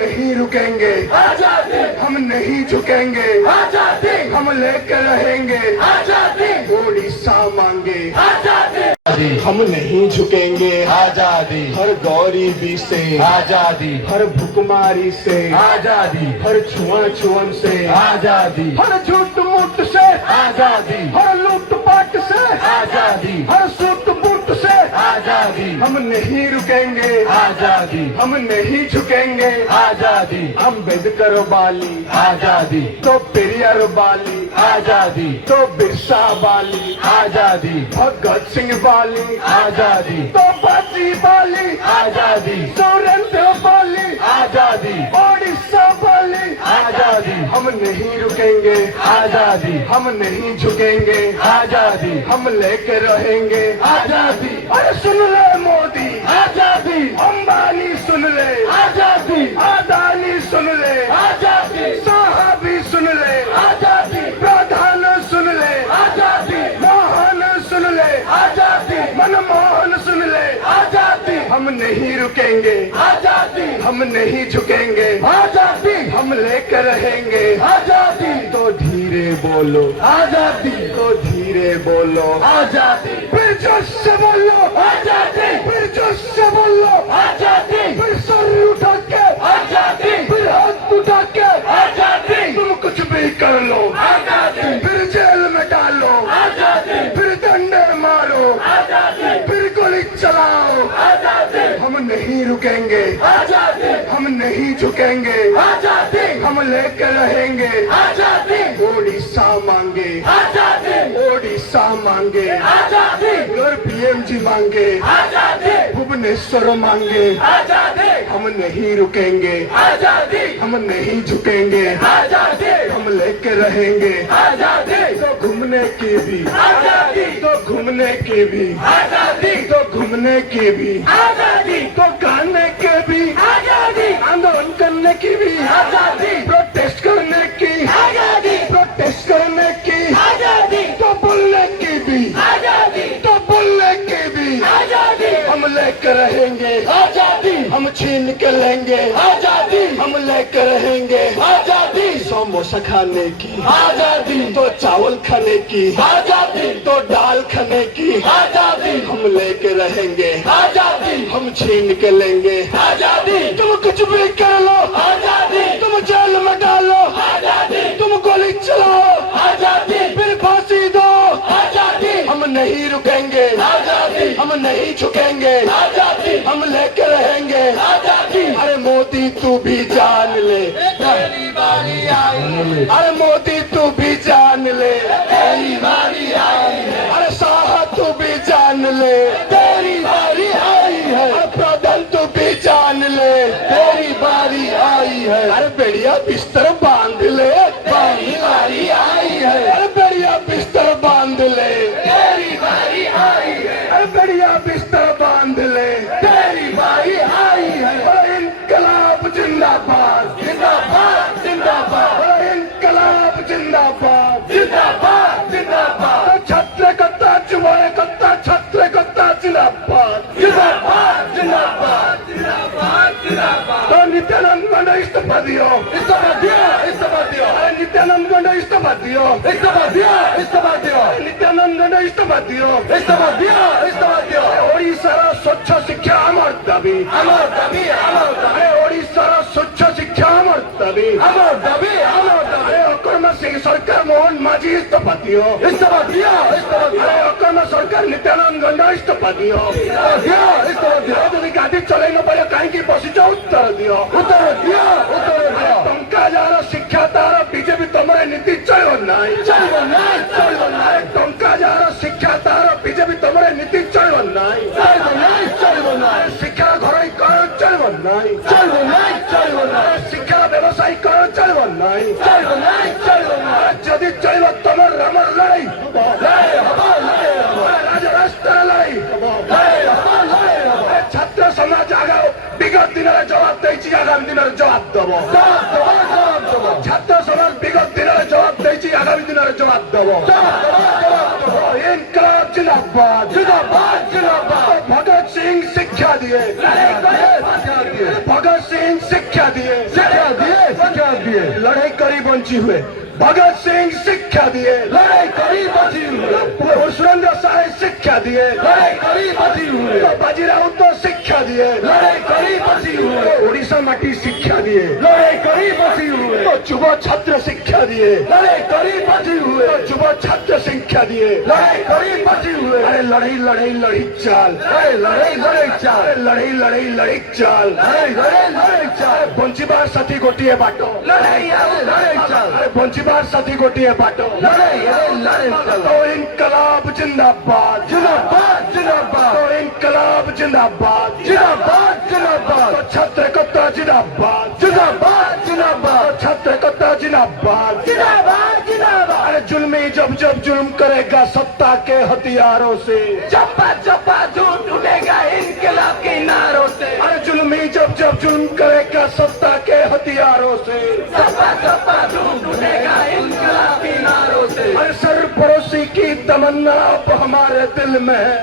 नहीं रुकेंगे, आजादी हम नहीं झुकेंगे, आजादी हम लेकर रहेंगे, आजादी ओडिशा मांगे, आजादी हम नहीं झुकेंगे, आजादी हर गरीबी से, आजादी हर भुखमारी से, आजादी हर छुआ-छुअन से, आजादी हर झूठ-मूठ से, आजादी हर लूट-पाट से, आजादी हर सूट-बूट से, आजादी हम नहीं रुकेंगे, आजादी हम नहीं झुकेंगे। आजादी अम्बेडकर बाली आजादी तो पेरियार बाली, आजादी तो बिरसा बाली, आजादी भगत सिंह बाली, आजादी तो बाजी बाली, आजादी सुरेंद्र बाली, आजादी ओडिशा बाली। आजादी हम नहीं रुकेंगे, आजादी हम नहीं झुकेंगे, आजादी हम लेके रहेंगे। आजादी अरे सुन ले मोदी, आजादी अंबानी सुन ले, आजादी अदानी सुन ले, आजादी साहबी सुन ले, आजादी प्रधान सुन ले, आजादी मोहन सुन ले, आजादी मनमोहन सुन ले। आजादी हम नहीं रुकेंगे, आजादी हम नहीं झुकेंगे, आजादी हम लेकर रहेंगे। आजादी तो धीरे बोलो, आजादी तो धीरे बोलो, आजादी फिर जोश से बोलो, आजादी फिर जोश से बोलो, आजादी फिर सर उठा के, आजादी फिर हाथ उठा के, आजादी तुम कुछ भी कर लो, आजादी फिर जेल में डालो, आजादी फिर डंडे मारो, आजादी फिर गोली चलाओ। आजादी हम नहीं रुकेंगे, आजादी हम नहीं झुकेंगे, आजादी हम लेकर रहेंगे। आजादी ओडिशा मांगे, आजादी ओडिशा मांगे, आजादी और पीएमजी मांगे, आजादी भुवनेश्वर मांगे। आजादी हम नहीं रुकेंगे, आजादी हम नहीं झुकेंगे, आजादी हम लेकर रहेंगे। आजादी तो घूमने की भी, आजादी तो घूमने की भी, आजादी तो घूमने की भी, आजादी तो गाने के भी, आजादी आंदोलन करने की भी, आजादी प्रोटेस्ट करने की, आजादी प्रोटेस्ट करने की, आजादी तो बोलने की भी, आजादी तो बोलने की भी। आजादी हम लेकर रहेंगे, आजादी हम छीन के लेंगे, आजादी हम लेकर रहेंगे। आजादी समोसा खाने की, आजादी तो चावल खाने की, आजादी तो दाल खाने की, आजादी हम लेके रहेंगे, आजादी हम छीन के लेंगे। आजादी तुम कुछ भी कर लो, आजादी तुम जेल में डालो, आजादी तुम गोली चलाओ, आजादी फिर फांसी दो। आजादी हम नहीं रुकेंगे, आजादी हम नहीं झुकेंगे, आजादी हम लेके रहेंगे। आजादी अरे मोदी तू भी जान ले, तेरी बारी आई है, अरे मोदी तू भी जान ले, तेरी बारी आई है, अरे शाह तू भी जान ले, तेरी बारी आई है, अरे प्रधान तू भी जान ले, तेरी बारी आई है, अरे बढ़िया बिस्तर बांध ले, तेरी बारी आई है, अरे बढ़िया बिस्तर बांध ले, तेरी बारी आई है, अरे बढ़िया बिस्तर बांध ले। तेरी बारी आई है। अरे इनकलाब जिंदाबाद, जिंदाबाद जिंदाबाद अरे इनकलाब जिंदाबाद, जिंदाबाद जिंदाबाद छत्र कत्ता चुबाए कत्ता छत्र कत्ता जिंदाबाद। जिंदाबाद जिंदाबाद जिंदाबाद जिंदाबाद। तो नित्यानंद गौड़ इस्तीफा दियो, इस्तीफा दियो, इस्तीफा दियो, अरे नित्यानंद गौड़ इस्तीफा दियो, इस्तीफा दियो, इस्तीफा दियो, नित्यानंद गौड़ इस्तीफा दियो। इस्तीफा दियो, इस्तीफा दियो। ओडिशार स्वच्छ शिक्षा আমার দাবি, আমার দাবি, আমার দাবি, আরে ওড়িশার স্বচ্ছ শিক্ষা আমার দাবি, আমার দাবি, আমার দাবি। আরে অকর্মা সিং সরকার মোহন মাঝি ইস্তফা দিও, ইস্তীফা দিও, ইস্তীফা দিও, আরে অকর্মা সরকার নিত্যানন্দ গন্ডা ইস্তফা দিও। ইস্তীফা দিও, ইস্তীফা দিও। আরে যদি গাড়ি চলাই ন পারে কাহিଁକି বସିଛ ଉତ୍ତର ଦିଅ। উত্তর দিও, উত্তর দিও। ଟଙ୍କା ଯାହାର ଶିକ୍ଷା ତାର ବିଜେପି ତମର ନୀତି ଚଳିବ ନାହିଁ, চলব না, চলব না, ଆରେ ଟଙ୍କା ଯାହାର ଶିକ୍ଷା ତାର ବିଜେପି ତମର ନୀତି ଚଳିବ ନାହିଁ। চলব না, চলব না, ଶିକ୍ଷା ଘରୋଇକରଣ ଚଳିବ ନାହିଁ, চলব না, চলব না, ଶିକ୍ଷା ବ୍ୟବସାୟୀକରଣ ଚଳିବ ନାହିଁ। চলব না, চলব না। ଯଦି ଚଳିବ ତମର ରାମର ଲଢେଇ ହବ, লড়াই হব, লড়াই হব, ରାଜରାସ୍ତାର ଲଢେଇ ହବ। লড়াই হব, লড়াই হব। ছাত্র সমাজ আগাও বিগত দিনের জবাব দিয়েছি, আগামী দিনের জবাব দেব। জবাব দেব, জবাব দেব, ছাত্র সমাজ বিগত দিনের জবাব দিয়েছি, আগামী দিনের জবাব দেব। জবাব দেব, জবাব দেব। ইনকলাব জিন্দাবাদ, জিন্দাবাদ, জিন্দাবাদ। ভগৎ সিং শিক্ষা দিয়ে, লড়াই করে ভাষা দিয়ে। ভগৎ भगत सिंह शिक्षा दिए, शिक्षा दिए लड़ाई करी बंची हुए। भगत सिंह शिक्षा दिए, लड़ाई करी बची हुए सुरेंद्र साय शिक्षा दिए, लड़ाई करी बची हुए बाजीराव तो शिक्षा दिए, लड़ाई करी बची हुए ओडिशा माटी शिक्षा दिए, लड़ाई करी बची हुए युव छात्र शिक्षा दिए, लड़ाई करी बची हुए युव छात्र शिक्षा दिए। लड़ाई करी बची हुए अरे लड़ाई लड़ाई लड़ी चाल, अरे लड़ाई लड़ाई चाल अरे लड़ाई लड़ाई लड़ी चाल। लड़ाई लड़ाई लड़ाई चाल बंचिबार साथी गोटिए बाटो, लड़ाई अरे लड़ाई चाल अरे बंचिबार साथी गोटिए बाटो। लड़ाई अरे लड़ाई चाल तो इनकलाब जिंदाबाद, जिंदाबाद जिंदाबाद तो इनकलाब जिंदाबाद, जिंदाबाद जिंदाबाद तो छात्र कत्ता जिंदाबाद, जिंदाबाद जिंदाबाद तो छात्र कत्ता जिंदाबाद। जिंदाबाद जिंदाबाद अरे जुल्मी जब जब जुल्म करेगा सत्ता के हथियारों से, चप्पा चप्पा झूठ उठेगा इनकलाब के नारों से अरे जुल्मी जब जब जुल्म करेगा सत्ता के हथियारों से, चप्पा चप्पा झूठ उठेगा इनकलाब के नारों से अरे सरपरोशी की तमन्ना अब हमारे दिल में है,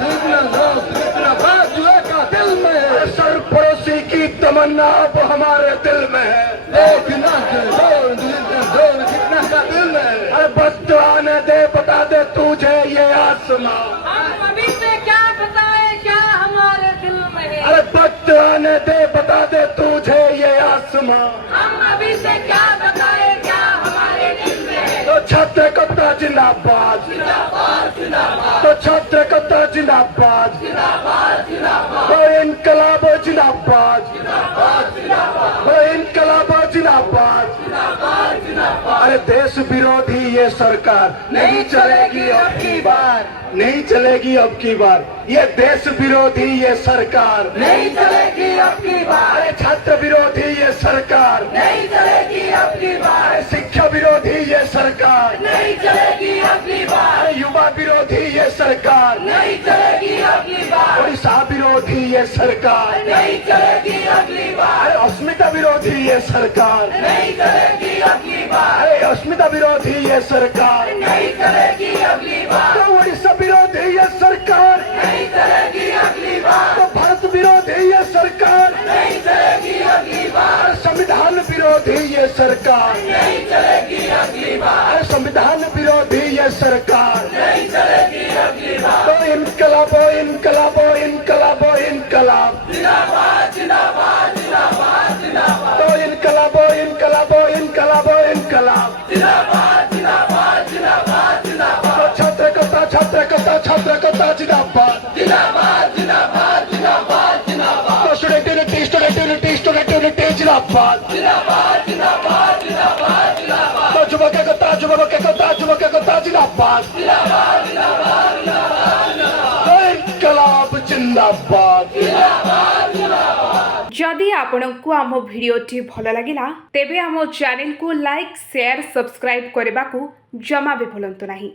जितना बाजुए का दिल में अरे सरपरोशी की तमन्ना अब हमारे दिल में है। देखना जितना का दिल में अरे बस आने दे, बता दे तुझे ये आसमां, हम अभी से क्या बताए क्या हमारे दिल में है। अरे बस आने दे, बता दे तुझे ये आसमां। हम अभी से क्या बताए क्या हमारे दिल में है। तो छात्र कत्ता जिंदाबाद, तो छात्र कत्ता जिंदाबाद, तो इनकलाब जिंदाबाद, तो इनकलाब जिंदाबाद। अरे देश विरोधी ये सरकार नहीं चलेगी अब की बार, नहीं चलेगी अब की बार। ये देश विरोधी ये सरकार नहीं चलेगी अब की बार, अरे छात्र विरोधी ये सरकार, नहीं चलेगी अब की बार, अरे शिक्षा विरोधी ये सरकार, नहीं चलेगी अब की बार, अरे युवा विरोधी ये सरकार, नहीं चलेगी अब की बार, ओडिशा विरोधी ये सरकार, नहीं चलेगी अब की बार, अरे अस्मिता विरोधी ये सरकार, नहीं चलेगी अब की बार, अरे अस्मिता विरोधी ये सरकार, नहीं चलेगी अब की बार, तो ओडिशा विरोधी ये सरकार, नहीं चलेगी अब की बार, तो भारत विरोधी ये सरकार, नहीं चलेगी अब की बार, अरे संविधान विरोधी ये सरकार, नहीं चलेगी अब की बार, अरे संविधान विरोधी ये सरकार। नहीं चलेगी अब की बार। तो इनकलाबो इनकलाबो इनकलाबो इनकलाब, जिंदाबाद जिंदाबाद जिंदाबाद जिंदाबाद, तो इनकलाबो इनकलाबो इनकलाबो इनकलाब। जिंदाबाद जिंदाबाद जिंदाबाद जिंदाबाद, तो छात्र कत्ता छात्र कत्ता छात्र कत्ता जिंदाबाद, जिंदाबाद जिंदाबाद जिंदाबाद जिंदाबाद, तो student unity student unity student unity जिंदाबाद, जिंदाबाद जिंदाबाद जिंदाबाद जिंदाबाद, तो युवक कत्ता युवक कत्ता युवक कत्ता जिंदाबाद, जिंदाबाद जिंदाबाद जिंदाबाद, तो इनकलाब जिंदाबाद। जिंदाबाद जिंदाबाद। जदि आपंक आम भिडटी भल लगा तेब आम चैनल को लाइक शेयर सब्सक्राइब करने को जमा भी भूलु नहीं।